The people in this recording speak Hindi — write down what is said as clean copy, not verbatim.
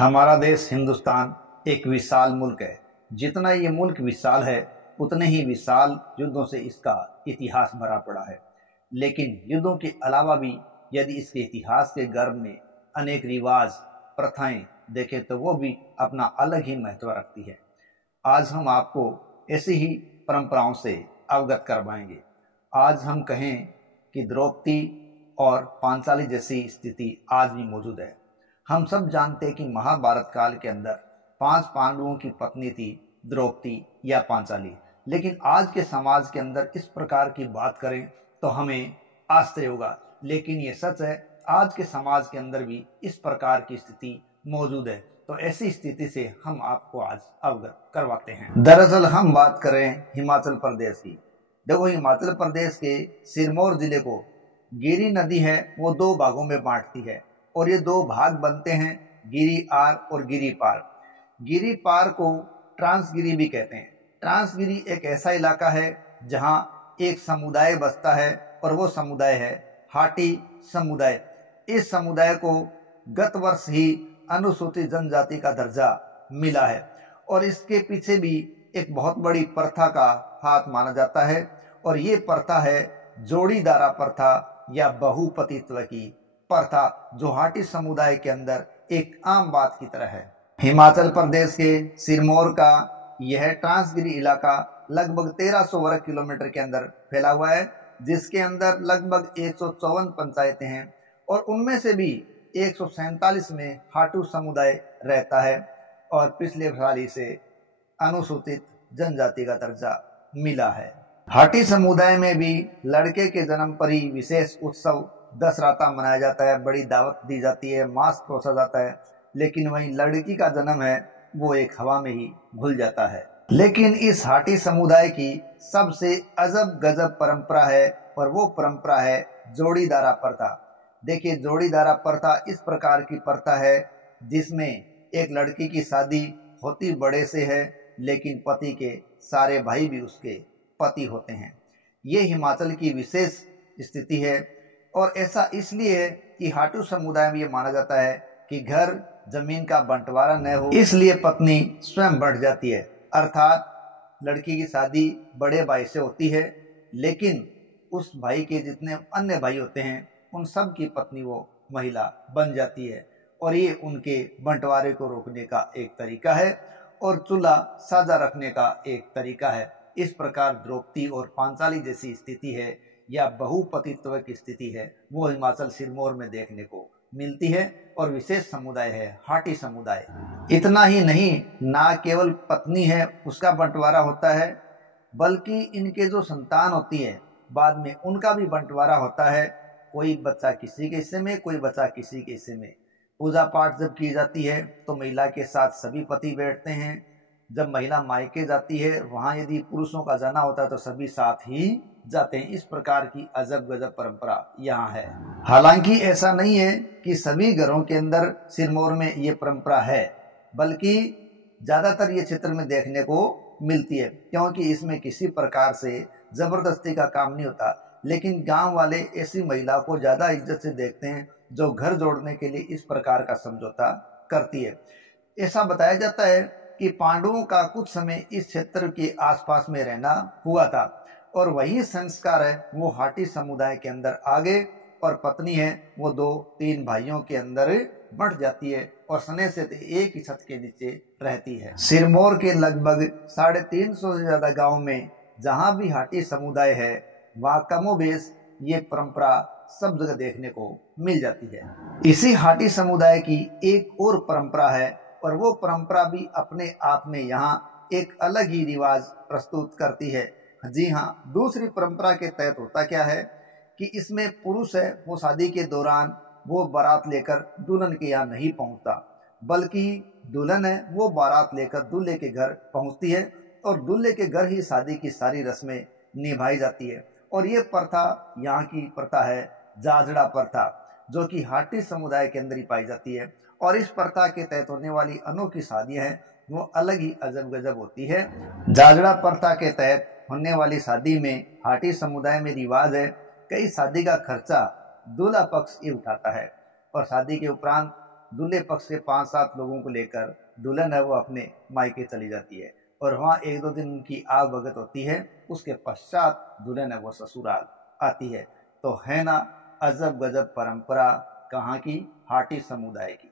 हमारा देश हिंदुस्तान एक विशाल मुल्क है। जितना ये मुल्क विशाल है उतने ही विशाल युद्धों से इसका इतिहास भरा पड़ा है। लेकिन युद्धों के अलावा भी यदि इसके इतिहास के गर्भ में अनेक रिवाज प्रथाएं देखें तो वो भी अपना अलग ही महत्व रखती है। आज हम आपको ऐसी ही परंपराओं से अवगत करवाएंगे। आज हम कहें कि द्रौपदी और पांचाली जैसी स्थिति आज भी मौजूद है। हम सब जानते हैं कि महाभारत काल के अंदर 5 पांडवों की पत्नी थी द्रौपदी या पांचाली, लेकिन आज के समाज के अंदर इस प्रकार की बात करें तो हमें आश्चर्य होगा। लेकिन ये सच है, आज के समाज के अंदर भी इस प्रकार की स्थिति मौजूद है। तो ऐसी स्थिति से हम आपको आज अवगत करवाते हैं। दरअसल हम बात करें हिमाचल प्रदेश की। देखो, हिमाचल प्रदेश के सिरमौर जिले को गिरी नदी है वो 2 भागों में बांटती है और ये 2 भाग बनते हैं, गिरी आर और गिरी पार। गिरी पार को ट्रांसगिरी भी कहते हैं। ट्रांसगिरी एक ऐसा इलाका है जहां एक समुदाय बसता है और वो समुदाय है हाटी समुदाय। इस समुदाय को गत वर्ष ही अनुसूचित जनजाति का दर्जा मिला है और इसके पीछे भी एक बहुत बड़ी प्रथा का हाथ माना जाता है और ये प्रथा है जोड़ीदारा प्रथा या बहुपतित्व की प्रथा, जो हाटी समुदाय के अंदर एक आम बात की तरह है। हिमाचल प्रदेश के सिरमौर का यह ट्रांसगिरी इलाका लगभग 1300 वर्ग किलोमीटर के अंदर फैला हुआ है, जिसके अंदर लगभग 154 पंचायतें हैं और उनमें से भी 147 में हाटू समुदाय रहता है और पिछले साल इसे अनुसूचित जनजाति का दर्जा मिला है। हाटी समुदाय में भी लड़के के जन्म पर ही विशेष उत्सव दशराता मनाया जाता है, बड़ी दावत दी जाती है, मांस परोसा जाता है। लेकिन वहीं लड़की का जन्म है वो एक हवा में ही घुल जाता है। लेकिन इस हाटी समुदाय की सबसे अजब गजब परंपरा है और वो परंपरा है जोड़ीदारा प्रथा। देखिए, जोड़ीदारा प्रथा इस प्रकार की प्रथा है जिसमें एक लड़की की शादी होती बड़े से है, लेकिन पति के सारे भाई भी उसके पति होते हैं। ये हिमाचल की विशेष स्थिति है और ऐसा इसलिए है कि हाटू समुदाय में ये माना जाता है कि घर जमीन का बंटवारा न हो, इसलिए पत्नी स्वयं बढ़ जाती है। अर्थात लड़की की शादी बड़े भाई से होती है, लेकिन उस भाई के जितने अन्य भाई होते हैं उन सब की पत्नी वो महिला बन जाती है और ये उनके बंटवारे को रोकने का एक तरीका है और चूल्हा साझा रखने का एक तरीका है। इस प्रकार द्रौपदी और पांचाली जैसी स्थिति है या बहुपतित्व की स्थिति है वो हिमाचल सिरमौर में देखने को मिलती है और विशेष समुदाय है हाटी समुदाय। इतना ही नहीं, ना केवल पत्नी है उसका बंटवारा होता है, बल्कि इनके जो संतान होती है बाद में उनका भी बंटवारा होता है। कोई बच्चा किसी के हिस्से में, कोई बच्चा किसी के हिस्से में। पूजा पाठ जब की जाती है तो महिला के साथ सभी पति बैठते हैं। जब महिला मायके जाती है वहां यदि पुरुषों का जाना होता है तो सभी साथ ही जाते हैं। इस प्रकार की अजब गजब परंपरा यहाँ है। हालांकि ऐसा नहीं है कि सभी घरों के अंदर सिरमौर में ये परंपरा है, बल्कि ज्यादातर ये क्षेत्र में देखने को मिलती है, क्योंकि इसमें किसी प्रकार से जबरदस्ती का काम नहीं होता। लेकिन गांव वाले ऐसी महिला को ज्यादा इज्जत से देखते हैं जो घर जोड़ने के लिए इस प्रकार का समझौता करती है। ऐसा बताया जाता है कि पांडवों का कुछ समय इस क्षेत्र के आसपास में रहना हुआ था और वही संस्कार है वो हाटी समुदाय के अंदर आगे और पत्नी है वो 2-3 भाइयों के अंदर बढ़ जाती है और सने से एक ही छत के नीचे रहती है। सिरमौर के लगभग 350 से ज्यादा गाँव में जहाँ भी हाटी समुदाय है वहाँ कमोबेश ये परंपरा सब जगह देखने को मिल जाती है। इसी हाटी समुदाय की एक और परंपरा है और वो परंपरा भी अपने आप में यहाँ एक अलग ही रिवाज प्रस्तुत करती है। जी हाँ, दूसरी परंपरा के तहत होता क्या है कि इसमें पुरुष है वो शादी के दौरान वो बारात लेकर दुल्हन के यहाँ नहीं पहुंचता, बल्कि दुल्हन है वो बारात लेकर दूल्हे के घर पहुंचती है और दूल्हे के घर ही शादी की सारी रस्में निभाई जाती है। और ये प्रथा यहाँ की प्रथा है जाजड़ा प्रथा, जो कि हाटी समुदाय के अंदर ही पाई जाती है। और इस प्रथा के तहत होने वाली अनोखी शादियां हैं वो अलग ही अजब गजब होती है। जाजड़ा प्रथा के तहत होने वाली शादी में हाटी समुदाय में रिवाज है कई शादी का खर्चा दूल्हा पक्ष ही उठाता है और शादी के उपरांत दूल्हे पक्ष से 5-7 लोगों को लेकर दुल्हन है वो अपने मायके चली जाती है और वहाँ 1-2 दिन उनकी आवभगत होती है। उसके पश्चात दुल्हन है वो ससुराल आती है। तो है ना अजब गजब परंपरा कहाँ की, हाटी समुदाय की।